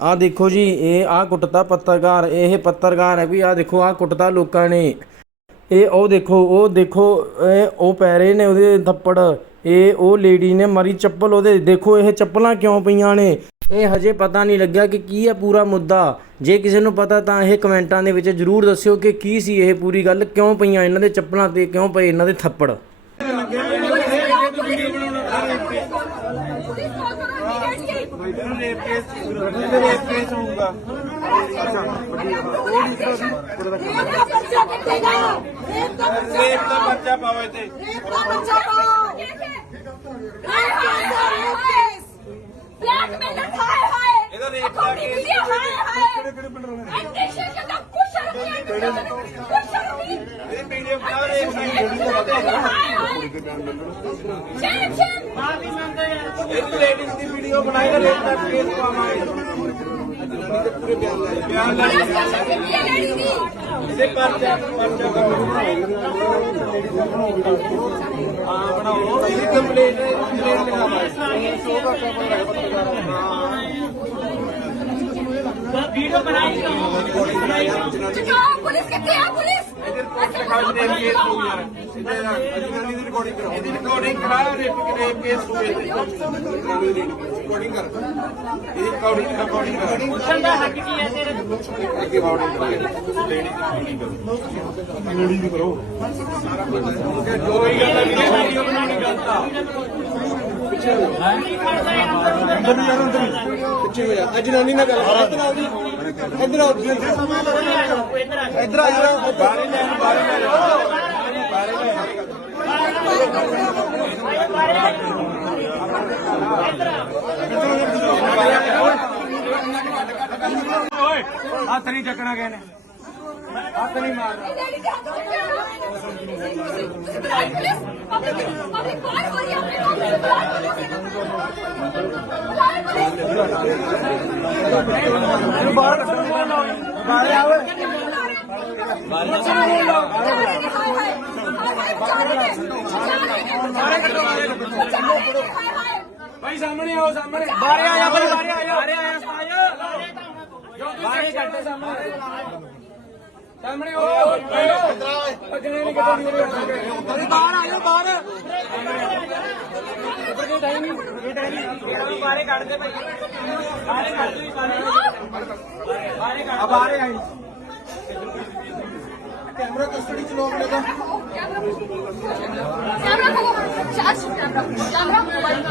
ਆ ਦੇਖੋ ਜੀ ਇਹ ਆ ਕੁੱਟਤਾ ਪੱਤਰਕਾਰ ਇਹ ਪੱਤਰਕਾਰ ਹੈ ਵੀ ਆ ਦੇਖੋ ਆ ਕੁੱਟਤਾ ਲੋਕਾਂ ਨੇ ਇਹ ਉਹ ਦੇਖੋ ਉਹ ਦੇਖੋ ਇਹ ਉਹ ਪੈ ਰਹੇ ਨੇ ਉਹਦੇ ਥੱਪੜ ਇਹ ਉਹ ਲੇਡੀ ਨੇ ਮਾਰੀ ਚੱਪਲ ਉਹਦੇ ਦੇਖੋ ਇਹ ਚੱਪਲਾਂ ਕਿਉਂ ਪਈਆਂ ਨੇ ਇਹ ਹਜੇ ਪਤਾ ਨਹੀਂ ਲੱਗਿਆ ਕਿ ਕੀ ਹੈ ਪੂਰਾ ਮੁੱਦਾ ਜੇ ਕਿਸੇ ਨੂੰ ਪਤਾ ਤਾਂ ਇਹ ਕਮੈਂਟਾਂ ਦੇ ਵਿੱਚ ਜਰੂਰ ਦੱਸਿਓ ਕਿ ਕੀ ਸੀ ਇਹ ਪੂਰੀ ਗੱਲ ਕਿਉਂ ਪਈਆਂ ਇਹਨਾਂ ਦੇ ਚੱਪਲਾਂ ਤੇ ਕਿਉਂ ਪਏ ਇਹਨਾਂ ਦੇ ਥੱਪੜ ਰੇਪ ਦਾ ਬੱਚਾ ਪਾਵੇ ਤੇ ਰੇਪ ਦਾ ਬੱਚਾ ਪਾਓ। ਹਾਏ ਹਾਏ ਹਾਏ ਕੇਸ ਬਲੈਕ ਮੇਲਰ ਹਾਏ ਹਾਏ। ਇਹਦਾ ਰੇਪ ਦਾ ਕੇਸ ਹਾਏ ਹਾਏ। ਐਂਟੀਸ਼ਨ ਕੇ ਤਾਂ ਕੁਛ ਨਹੀਂ ਕੁਛ ਨਹੀਂ ਇਹ ਵੀਡੀਓ ਬਣਾ ਰਹੇ ਹਾਏ ਹਾਏ ਚੈਨ ਚੈਨ ਇਹ ਲੇਡੀਜ਼ ਦੀ ਵੀਡੀਓ ਬਣਾਈ ਨਾ ਰੇਪ ਦਾ ਕੇਸ ਪਾਵਾਂਗੇ ਬਿਆਨ ਲੈ ਪੁਲਿਸ ਕਰ ਸਕਦੀ ਹੈ ਲੇਡੀ ਦੀ ਇਹਦੇ ਪਰਚਾ ਪਰਚਾ ਕਰੋ ਹਾਂ ਬਣਾਓ ਇਹਦੀ ਕੰਪਲੇਂਟ ਕੰਪਲੇਂਟ ਲਿਖਾਵਾਂਗੇ ਚੁਕਾਓ ਪੁਲਿਸ ਕਿੱਥੇ ਆ ਪੁਲਿਸ ਲਿਖਾਓ ਰੇਪ ਕੇਸ ਹੋ ਯਾਰ ਇਹਦੇ ਦੀ ਰਿਕਾਰਡਿੰਗ ਕਰੋ ਇਹਦੀ ਰਿਕਾਰਡਿੰਗ ਕਰਾ ਰੇਪ ਰੇਪ ਕੇਸ ਹੋ ਗਿਆ ਰਿਕਾਰਡਿੰਗ ਕਰ ਇਹਦੀ ਰਿਕਾਰਡਿੰਗ ਰਿਕਾਰਡਿੰਗ ਕਰ ਪੁੱਛਣ ਦਾ ਹੱਕ ਕੀ ਹੈ ਤੇਰੇ ਅੱਗੇ ਰਿਕਾਰਡਿੰਗ ਕਰ ਲੇਡੀ ਦੀ ਕਰੋ ਜੋ ਹੀ ਗੱਲ ਹੈ ਵੀਡੀਓ ਬਣਾਉਣੀ ਗਲਤ ਆ ਅੰਦਰ ਨੂੰ ਯਾਰ ਅੰਦਰ ਪਿੱਛੇ ਹੋ ਜਾ ਅਜਨਾਨੀ ਨਾਲ ਗੱਲ ਕਰ ਇੱਧਰ ਆਓ ਜੀ ਇੱਧਰ ਆਓ ਇੱਧਰ ਆ ਜਾ ਬਾਹਰ ਲੈ ਬਾਹਰ ਲੈ ਓਏ ਹੱਥ ਨਹੀਂ ਚੱਕਣਾ ਕਿਸੇ ਨੇ ਹੱਥ ਨਹੀਂ ਮਾਰਨਾ ਬਾਹਰ ਬੁਲਾਈ ਪੁਲਿਸ ਇਹਨੂੰ ਬਾਹਰ ਕੱਢੋ ਆਵੇ ਭਾਈ ਸਾਹਮਣੇ ਆਓ ਸਾਹਮਣੇ ਬਾਹਰ ਆ ਜਾ ਭਾਈ ਬਾਹਰ ਆ ਜਾ ਬਾਹਰ ਆ ਜਾ ਬਾਹਰ ਕੱਢੇ ਸਾਹਮਣੇ ਸਾਹਮਣੇ ਆਓ ਭੱਜਣੇ ਨਹੀਂ ਕਿਤੇ ਬਾਹਰ ਆ ਜਾ ਬਾਹਰ ਟਾਈਮ ਨਹੀਂ ਕੋਈ ਟਾਈਮ ਨਹੀਂ ਬਾਹਰ ਕੱਢ ਦੇ ਭਾਈ ਬਾਹਰ ਕੱਢ ਦੇ ਬਾਹਰ ਕੱਢ ਆ ਬਾਹਰ ਆਈ ਕੈਮਰਾ ਕਸਟਡੀ ਚ ਲੋਕ ਲਗਾ कैमरा कैमरा मोबाइल